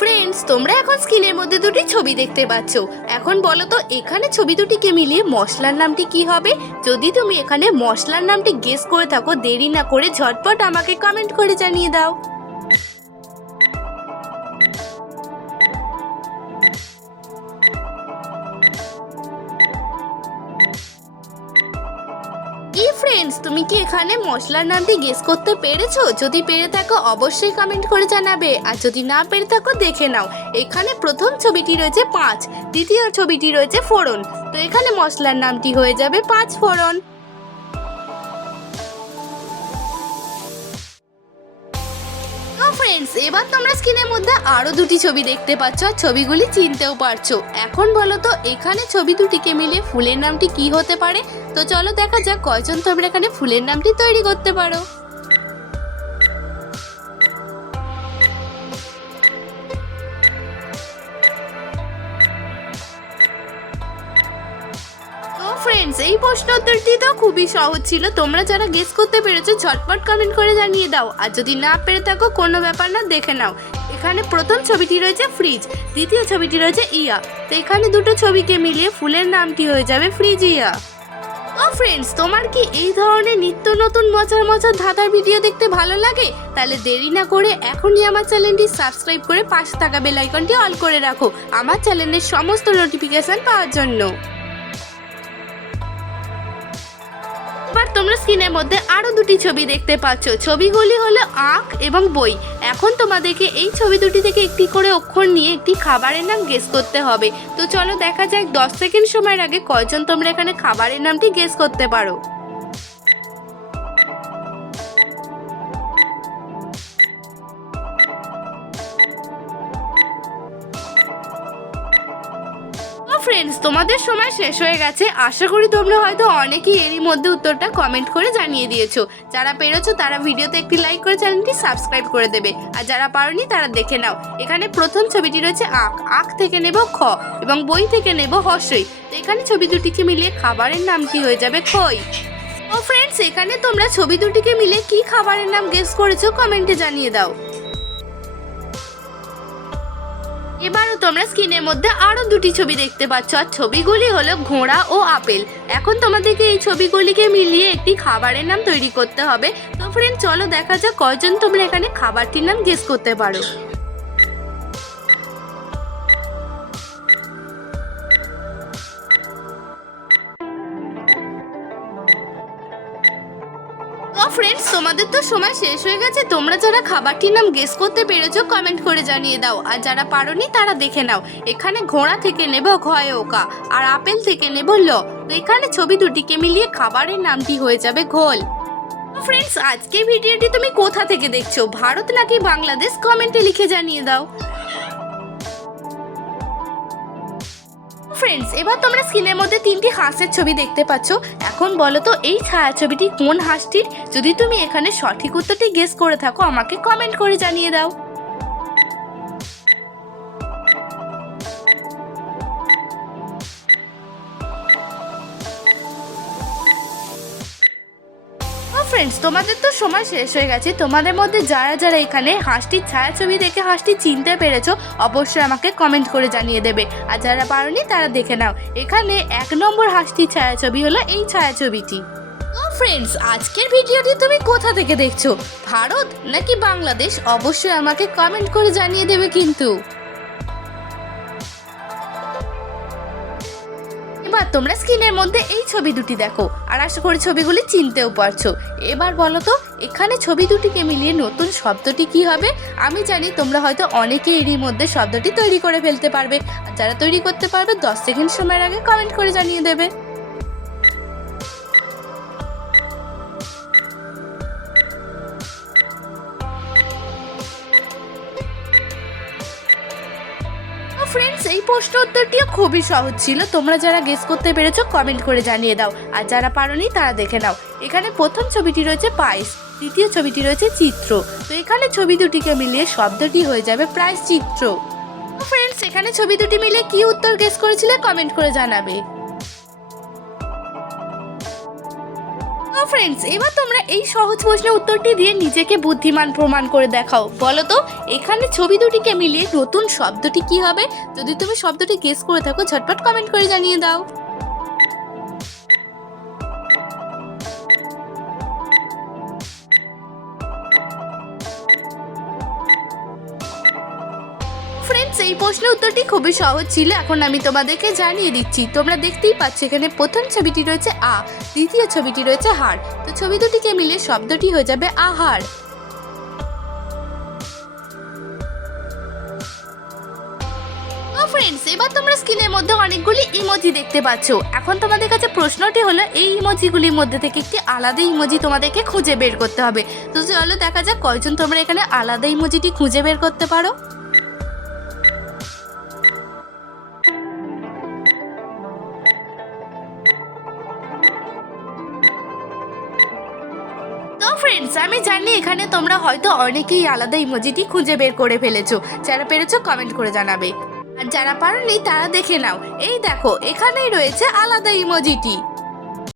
Friends, তোমরা এখন স্ক্রিনের মধ্যে দুটি ছবি দেখতে পাচ্ছ। এখন বলো তো এখানে ছবি দুটিকে মিলিয়ে মশলার নামটি কি হবে? যদি তুমি এখানে মশলার নামটি গেস করে থাকো, দেরি না করে ঝটপট আমাকে কমেন্ট করে জানিয়ে দাও। কি ফ্রেন্ডস, তুমি কি এখানে মশলার নামটি গেস করতে পেরেছো? যদি পেরে থাকো অবশ্যই কমেন্ট করে জানাবে, আর যদি না পেরে থাকো দেখে নাও। এখানে প্রথম ছবিটি রয়েছে 5, দ্বিতীয় ছবিটি রয়েছে ফোড়ন, তো এখানে মশলার নামটি হয়ে যাবে 5 ফোড়ন। ফ্রেন্ডস, এবার তোমরা স্ক্রিনের মধ্যে আরো দুটি ছবি দেখতে পাচ্ছ, আর ছবিগুলি চিনতেও পারছো। এখন বলো তো এখানে ছবি দুটিকে মিলিয়ে ফুলের নামটি কি হতে পারে? তো চলো দেখা যাক কয়জন তোমরা এখানে ফুলের নামটি তৈরি করতে পারো। ফ্রেন্ডস, এই প্রশ্ন উত্তরটি তো খুবই সহজ ছিল। তোমরা যারা গেস করতে পেরেছো ঝটপট কমেন্ট করে জানিয়ে দাও, আর যদি না পেরে থাকো কোনো ব্যাপার না, দেখে নাও। এখানে প্রথম ছবিটি রয়েছে ফ্রিজ, দ্বিতীয় ছবিটি রয়েছে ইয়া, তো এখানে দুটো ছবিকে মিলিয়ে ফুলের নামটি হয়ে যাবে ফ্রিজিয়া। ও ফ্রেন্ডস, তোমার কি এই ধরনের নিত্য নতুন মজার মজার ধাঁধার ভিডিও দেখতে ভালো লাগে? তাহলে দেরি না করে এখনই আমার চ্যানেলটি সাবস্ক্রাইব করে পাশে থাকা বেল আইকনটি অল করে রাখো আমার চ্যানেলের সমস্ত নোটিফিকেশন পাওয়ার জন্য। এবার তোমরা স্ক্রিনের মধ্যে আরো দুটি ছবি দেখতে পাচ্ছ, ছবিগুলি হলো আখ এবং বই। এখন তোমাদেরকে এই ছবি দুটি থেকে একটি করে অক্ষর নিয়ে একটি খাবারের নাম গেস করতে হবে। তো চলো দেখা যাক 10 সেকেন্ড সময়ের আগে কয়জন তোমরা এখানে খাবারের নামটি গেস করতে পারো। ফ্রেন্ডস, তোমাদের সময় শেষ হয়ে গেছে। আশা করি তোমরা হয়তো অনেকেই এরই মধ্যে উত্তরটা কমেন্ট করে জানিয়ে দিয়েছো। যারা পেরেছো তারা ভিডিওতে একটি লাইক করে চ্যানেলটি সাবস্ক্রাইব করে দেবে, আর যারা পারোনি তারা দেখে নাও। এখানে প্রথম ছবিটি রয়েছে আখ, আখ থেকে নেব খ, এবং বই থেকে নেব হর্ষই, তো এখানে ছবি দুটিকে মিলিয়ে খাবারের নামটি হয়ে যাবে খই। ও ফ্রেন্ডস, এখানে তোমরা ছবি দুটিকে মিলিয়ে কি খাবারের নাম গেস করেছো কমেন্টে জানিয়ে দাও। এবারও তোমরা স্ক্রিনের মধ্যে আরো দুটি ছবি দেখতে পাচ্ছ, আর ছবিগুলি হলো ঘোড়া ও আপেল। এখন তোমাদেরকে এই ছবিগুলিকে মিলিয়ে একটি খাবারের নাম তৈরি করতে হবে। তো ফ্রেন্ড, চলো দেখা যাক কয়জন তোমরা এখানে খাবারটির নাম গেস করতে পারো। ফ্রেন্ডস, তোমাদের তো সময় শেষ হয়ে গেছে। তোমরা যারা খাবারটির নাম গেস করতে পেরেছো কমেন্ট করে জানিয়ে দাও, আর যারা পারোনি তারা দেখে নাও। এখানে ঘোড়া থেকে নেব ঘয় ওকা, আর আপেল থেকে নেব ল, তো এখানে ছবি দুটিকে মিলিয়ে খাবারের নামটি হয়ে যাবে ঘোল। ফ্রেন্ডস, আজকের ভিডিওটি তুমি কোথা থেকে দেখছো, ভারত নাকি বাংলাদেশ? কমেন্টে লিখে জানিয়ে দাও। ফ্রেন্ডস, এবার তোমরা স্ক্রিনের মধ্যে 3টি হাঁসের ছবি দেখতে পাচ্ছ। এখন বলো তো এই ছায়াছবিটি কোন হাঁসটির? যদি তুমি এখানে সঠিক উত্তরটি গেস করে থাকো আমাকে কমেন্ট করে জানিয়ে দাও। ফ্রেন্ডস, তোমাদের তো সময় শেষ হয়ে গেছে। তোমাদের মধ্যে যারা যারা এখানে হাঁসটির ছায়াছবি দেখে হাঁসটি চিনতে পেরেছো অবশ্যই আমাকে কমেন্ট করে জানিয়ে দেবে, আর যারা পারোনি তারা দেখে নাও। এখানে 1 নম্বর হাঁসটির ছায়াছবি হলো এই ছায়াছবিটি। তো ফ্রেন্ডস, আজকের ভিডিওটি তুমি কোথা থেকে দেখছো, ভারত নাকি বাংলাদেশ? অবশ্যই আমাকে কমেন্ট করে জানিয়ে দেবে কিন্তু। এবার তোমরা স্ক্রিনের মধ্যে এই ছবি দুটি দেখো, আর আশা করি ছবিগুলি চিনতেও পারছো। এবার বলো তো এখানে ছবি দুটিকে মিলিয়ে নতুন শব্দটি কি হবে? আমি জানি তোমরা হয়তো অনেকে এরই মধ্যে শব্দটি তৈরি করে ফেলতে পারবে, আর যারা তৈরি করতে পারবে 10 সেকেন্ড সময়ের আগে কমেন্ট করে জানিয়ে দেবে। ফ্রেন্ডস, এই প্রশ্ন উত্তরটিও খুবই সহজ ছিল। তোমরা যারা গেস করতে পেরেছো কমেন্ট করে জানিয়ে দাও, আর যারা পারোনি তারা দেখে নাও। এখানে প্রথম ছবিটি রয়েছে পায়েস, দ্বিতীয় ছবিটি রয়েছে চিত্র, তো এখানে ছবি দুটিকে মিলিয়ে শব্দটি হয়ে যাবে প্রাইস চিত্র। ফ্রেন্ডস, এখানে ছবি দুটি মিলিয়ে কি উত্তর গেস করেছিলে কমেন্ট করে জানাবে। তো ফ্রেন্ডস, এবার তোমরা এই সহজ প্রশ্নের উত্তরটি দিয়ে নিজেকে বুদ্ধিমান প্রমাণ করে দেখাও। বলো তো এখানে ছবি দুটিকে মিলিয়ে নতুন শব্দটি কি হবে? যদি তুমি শব্দটি গেস করে থাকো ঝটপট কমেন্ট করে জানিয়ে দাও। ফ্রেন্ডস, এই প্রশ্নের উত্তরটি খুবই সহজ ছিল। এখন আমি তোমাদেরকে জানিয়ে দিচ্ছি। তোমরা দেখতেই পাচ্ছ এখানে প্রথম ছবিটি রয়েছে আ, দ্বিতীয় ছবিটি রয়েছে হাড়। তো ছবি দুটিকে মিলে শব্দটি হয়ে যাবে আহার। ফ্রেন্ডস, এবার তোমরা স্ক্রিনের মধ্যে অনেকগুলি ইমোজি দেখতে পাচ্ছ। এখন তোমাদের কাছে প্রশ্নটি হলো এই ইমোজিগুলির মধ্যে থেকে একটি আলাদা ইমোজি তোমাদেরকে খুঁজে বের করতে হবে। তো চলো দেখা যাক কয়জন তোমরা এখানে আলাদা ইমোজিটি খুঁজে বের করতে পারো। তো ফ্রেন্ডস, আমি জানি এখানে তোমরা হয়তো অনেকেই আলাদা ইমোজিটি খুঁজে বের করে ফেলেছো। যারা পেরেছো কমেন্ট করে জানাবে, আর যারা পারোনি তারা দেখে নাও। এই দেখো এখানেই রয়েছে আলাদা ইমোজিটি।